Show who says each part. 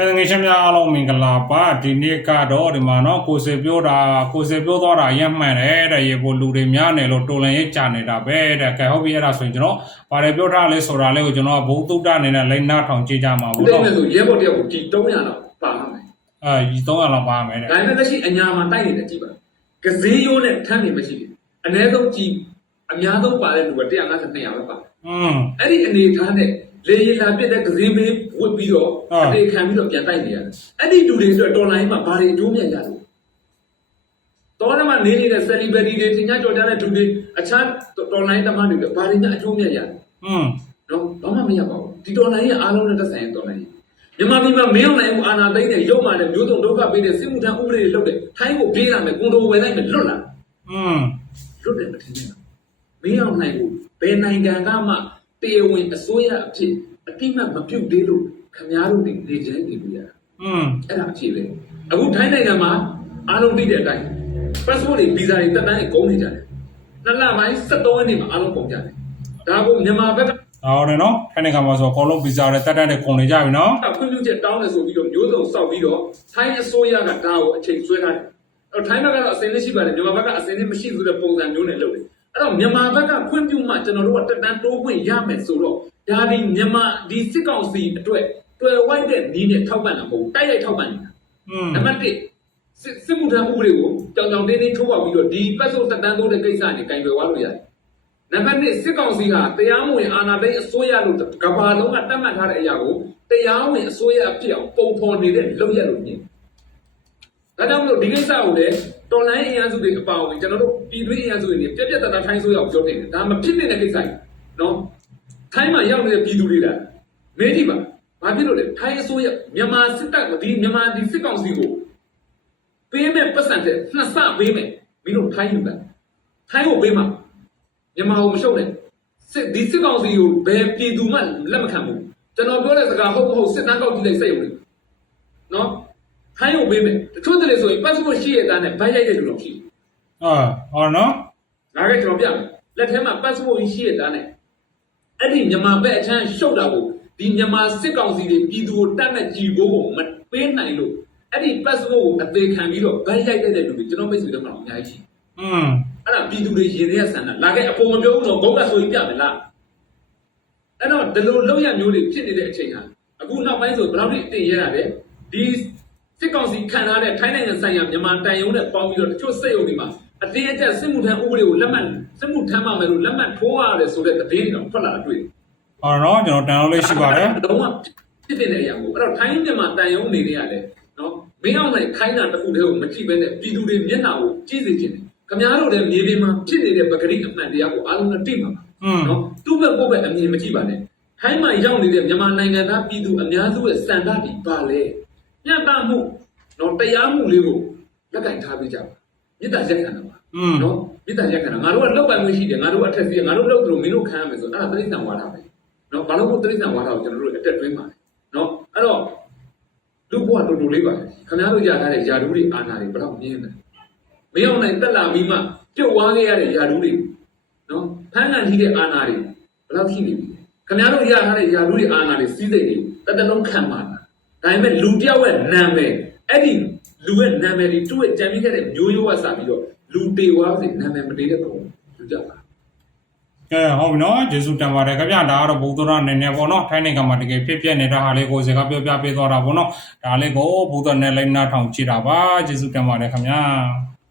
Speaker 1: ကဲငွေချင်းများအားလုံးမင်္ဂလာပါဒီနေ့ကတော့ဒီမှာနော်ကိုစေပြောတာကိုစေပြောသွားတာအရင်မှန်တယ်တဲ့ရေပေါ်လူတွေများနေလို့တော်လန်ရေးကြာနေတာပဲတဲ့ကဲဟုတ်ပြီအဲ့ဒါဆိုရင်ကျွန်တော်ဗါတယ်ပြောထားလဲဆိုတာလေးကိုကျွန်တော်ကဘုံတုတ္တအနေနဲ့လိမ့်နာထောင်ကြည့်ကြမှာ
Speaker 2: ဘူး
Speaker 1: ပေါ့
Speaker 2: တိတ်
Speaker 1: နော်
Speaker 2: မဲ့ဆိုရဲဘော်တယောက်ကိုဒီ300လောက်ပါမှာမယ်
Speaker 1: အဲဒီ300လောက်ပါမယ်တဲ့
Speaker 2: ဒါပေမဲ့လက်ရှိအညာမှာတိုက်နေတဲ့ကြည့်ပါကဈေးရိုးနဲ့ထမ်းနေမရှိဘူးအ ਨੇ ဆုံးကြည့်အများဆုံးပါတဲ့လူက150 200ပဲပါ
Speaker 1: อืม
Speaker 2: အဲ့ဒီအနေထားနဲ့ လေရင်လာပြစ်တဲ့ကလေးမေးဝတ်ပြီးတော့အတေခံပြီးတော့ပြန်တိုက်နေရတယ်အဲ့ဒီလူတွေဆိုတော့တော်လိုင်းမှာဘာတွေအကျိုးမြတ်ရလဲတော်ရမနေနေတဲ့ celebrity တွေတင်ကြကြော်ကြတဲ့လူတွေအခြားတော်လိုင်းသမားတွေကဘာတွေများအကျိုးမြတ်ရလဲ
Speaker 1: ဟွ
Speaker 2: န်းတော့ဘာမှမရပါဘူးဒီတော်လိုင်းရဲ့အားလုံးနဲ့သက်ဆိုင်တဲ့တော်လိုင်းမြန်မာပြည်မှာမင်းအောင်နိုင်ဦးအာဏာသိမ်းတဲ့ရုပ်မာတဲ့မျိုးစုံဒုက္ခပေးတဲ့စစ်မှုထမ်းဥပဒေတွေလုပ်တဲ့ထိုင်းကိုပြေးလာမယ်ကွန်ဒိုဝယ်လိုက်မယ်လွတ်လာ
Speaker 1: อืม
Speaker 2: လွတ်တယ်မထင်နဲ့မင်းအောင်နိုင်ကိုဘယ်နိုင်ငံကမှ တရားဝင်အစိုးရအဖြစ်အတိမတ်မပြုတ်သေးလို့ခမားတို့တွေနေချင်နေလို့ရတာ
Speaker 1: อืม
Speaker 2: အဲ့ဒါအဖြစ်ပဲအခုထိုင်းနိုင်ငံမှာအားလုံးသိတဲ့အတိုင်း passport တွေ visa တွေတက်တန်းတွေကုန်နေကြတယ်နှစ်လပိုင်း73ရက်နေ့မှာအားလုံးကုန်ကြတယ်ဒါကိုမြန်မာဘက်က
Speaker 1: ဟုတ်တယ်နော်ခိုင်းနေကမှာဆိုအကုန်လုံးဗီဇာတွေတက်တက်တွေကုန်နေကြပြီနော်
Speaker 2: ခွင့်ပြုချက်တောင်းတယ်ဆိုပြီးတော့မျိုးစုံစောက်ပြီးတော့ထိုင်းအစိုးရကဒါကိုအချိန်ဆွဲထားတယ်။အဲ့တော့ထိုင်းဘက်ကတော့အစင်းလေးရှိပါတယ်မြန်မာဘက်ကအစင်းလေးမရှိဘူးတဲ့ပုံစံမျိုးနဲ့လုပ်တယ်။ အဲ့တော့မြန်မာဘက်ကခွင့်ပြုမှကျွန်တော်တို့ကတက်တန်းတိုးခွင့်ရမယ်ဆိုတော့ဒါဒီမြန်မာဒီစစ်ကောင်စီအတွက်တွေ့ဝိုက်တဲ့နီးနဲ့ထောက်ပံ့တာမဟုတ်ဘူးတိုက်ရိုက်ထောက်ပံ့နေတာ
Speaker 1: อืม။
Speaker 2: နံပါတ်1စစ်စစ်မှုထမ်းဥပဒေကိုတောင်တောင်တင်းတင်းထိုးပေါက်ပြီးတော့ဒီပတ်စုံတက်တန်းတိုးတဲ့ကိစ္စနဲ့ကင်တွယ်သွားလို့ရတယ်။နံပါတ်2စစ်ကောင်စီဟာတရားမဝင်အာဏာသိမ်းအစိုးရလို့ကဘာလုံးကတတ်မှတ်ထားတဲ့အရာကိုတရားဝင်အစိုးရအဖြစ်အောင်ပုံဖော်နေတဲ့လုပ်ရက်လို့မြင်။ ဒါကြောင့်မလို့ဒီကိစ္စကိုလည်းတော်လိုင်းအင်အားစုတွေအပါအဝင်ကျွန်တော်တို့ပြည်တွင်းအင်အားစုတွေနဲ့ပြက်ပြက်တတ်တတ်ထိုင်းဆိုရအောင်ပြောနေတယ်။ဒါမဖြစ်နေတဲ့ကိစ္စကြီးနော်။ထိုင်းမှာရောက်နေတဲ့ပြည်သူတွေလားမေးကြည့်ပါ။ဘာဖြစ်လို့လဲထိုင်းအစိုးရမြန်မာစစ်တပ်ကဒီမြန်မာဒီစစ်ကောင်စီကိုပေးမဲ့ပတ်စံတဲ့နှစ်ဆပေးမယ်မင်းတို့ထိုင်းယူတာထိုင်းကိုပေးမှာမြန်မာကိုမရှုပ်နဲ့စစ်ဒီစစ်ကောင်စီကိုဘယ်ပြည်သူမှလက်မခံဘူးကျွန်တော်ပြောတဲ့စကားဟုတ်မဟုတ်စစ်တမ်းကောက်ကြည့်လိုက်စိတ်ရုံနဲ့နော် ခိုင်းကိုပေးမယ်တချို့တလေဆိုရင် passport ရှိရတဲ့နဲ့ဗိုက်ရိုက်တဲ့လူတော့ရှိတယ်
Speaker 1: အာဟောနော်
Speaker 2: ဒါကကျွန်တော်ပြမယ်လက်ထဲမှာ passport ရှိရတဲ့နဲ့အဲ့ဒီမြန်မာဘက်အချမ်းရှုပ်တာကိုဒီမြန်မာစစ်ကောင်စီတွေပြည်သူကိုတတ်နဲ့ကြည်ဖို့ကိုမပေးနိုင်လို့အဲ့ဒီ passport ကိုအသေးခံပြီးတော့ဗိုက်ရိုက်တဲ့လူတွေကျွန်တော်မိတ်ဆွေတွေမှာအများကြီးရှိတယ်
Speaker 1: อืม
Speaker 2: အဲ့ဒါပြည်သူတွေရင်ထဲကဆန္ဒလာခဲ့အပေါ်မပြောဘူးတော့ဘုံကဆိုရင်ပြမယ်လားအဲ့တော့ဒီလိုလောက်ရမျိုးတွေဖြစ်နေတဲ့အချိန်ဟာအခုနောက်ပိုင်းဆိုဘယ်လောက်ထိတင်ရရလဲဒီ စစ်ကောင်စီခံထားတဲ့ထိုင်းနိုင်ငံဆိုင်ရာမြန်မာတန်ယုံနဲ့ပေါင်းပြီးတော့တချို့စိတ်ယုံတွေမှာအတင်းအကျပ်စစ်မှုထမ်းဥပဒေကိုလက်မှတ်စစ်မှုထမ်းပါမယ်လို့လက်မှတ်ထိုးရတယ်ဆိုတဲ့သတင်းတွေတော့ထွက်လာတာတွေ့တယ်
Speaker 1: ဟောနော်ကျွန်တော်တန်လို့လေးရှိပါတယ်
Speaker 2: တော့မှဖြစ်နေတဲ့အရာကိုအဲ့တော့ထိုင်းမြန်မာတန်ယုံနေနေရတယ်နော်မင်းအောင်နိုင်ခိုင်းတာတစ်ခုတည်းကိုမကြည့်ဘဲနဲ့ပြည်သူတွေမျက်နှာကိုကြည့်စေချင်တယ်ခမားတို့လည်းမြေပြင်မှာဖြစ်နေတဲ့ပဂရိအမှန်တရားကိုအားလုံးနဲ့တိမှာပါ
Speaker 1: อืม
Speaker 2: နော်သူ့ဘက်ကိုယ့်ဘက်အမြင်မကြည့်ပါနဲ့ထိုင်းမှာရောက်နေတဲ့မြန်မာနိုင်ငံသားပြည်သူအများစုရဲ့စံတတိပါလေ ညတမှုနော်တရားမှုလေးကိုလက်ကင်ထားပေးကြပါမေတ္တာရက်ခံတာပါ
Speaker 1: อืม
Speaker 2: နော်မေတ္တာရက်ခံတာငါတို့ကလောက်ပိုင်ခွင့်ရှိတယ်ငါတို့အထက်စီးငါတို့လောက်သလိုမင်းတို့ခံရမယ်ဆိုအဲ့ဒါတိရစ္ဆာန်ဝါဒပဲနော်ဘာလို့ကိုတိရစ္ဆာန်ဝါဒကိုကျွန်တော်တို့အတက်တွင်းပါလဲနော်အဲ့တော့လူဘဝတော်တော်လေးပါခင်ဗျားတို့ရထားတဲ့ယာဒူးတွေအာနာတွေဘယ်တော့မြင်လဲမင်းအောင်နိုင်တက်လာပြီးမှပြုတ်ဝါးခဲ့ရတဲ့ယာဒူးတွေနော်ဖမ်းကန်ထိတဲ့အာနာတွေဘယ်လောက်ရှိနေပြီခင်ဗျားတို့ရထားတဲ့ယာဒူးတွေအာနာတွေစီးစိတ်တွေတက်တလုံးခံပါလား ဒါပေမဲ့လူတယောက်ရဲ့နာမည်အဲ့ဒီလူရဲ့နာမည်တွေသူ့ရဲ့ကြံပြီးခဲ့တဲ့မျိုးရိုးကစပြီးတော့လူတေဝါစေနာမည်မတေးတဲ့ကောင်လူကြပါ
Speaker 1: ကဲဟုတ်ပြီနော်ကျေးဇူးတင်ပါတယ်ခင်ဗျာဒါကတော့ဘုဒ္ဓရအနေနဲ့ပေါ့နော်ထိုင်းနိုင်ငံမှာတကယ်ဖြစ်ပျက်နေတဲ့ဟာလေးကိုစကားပြောပြပေးသွားတာပေါ့နော်ဒါလေးကိုဘုဒ္ဓနဲ့လိုက်နာထောင်ကြည့်တာပါကျေးဇူးတင်ပါတယ်ခင်ဗျာ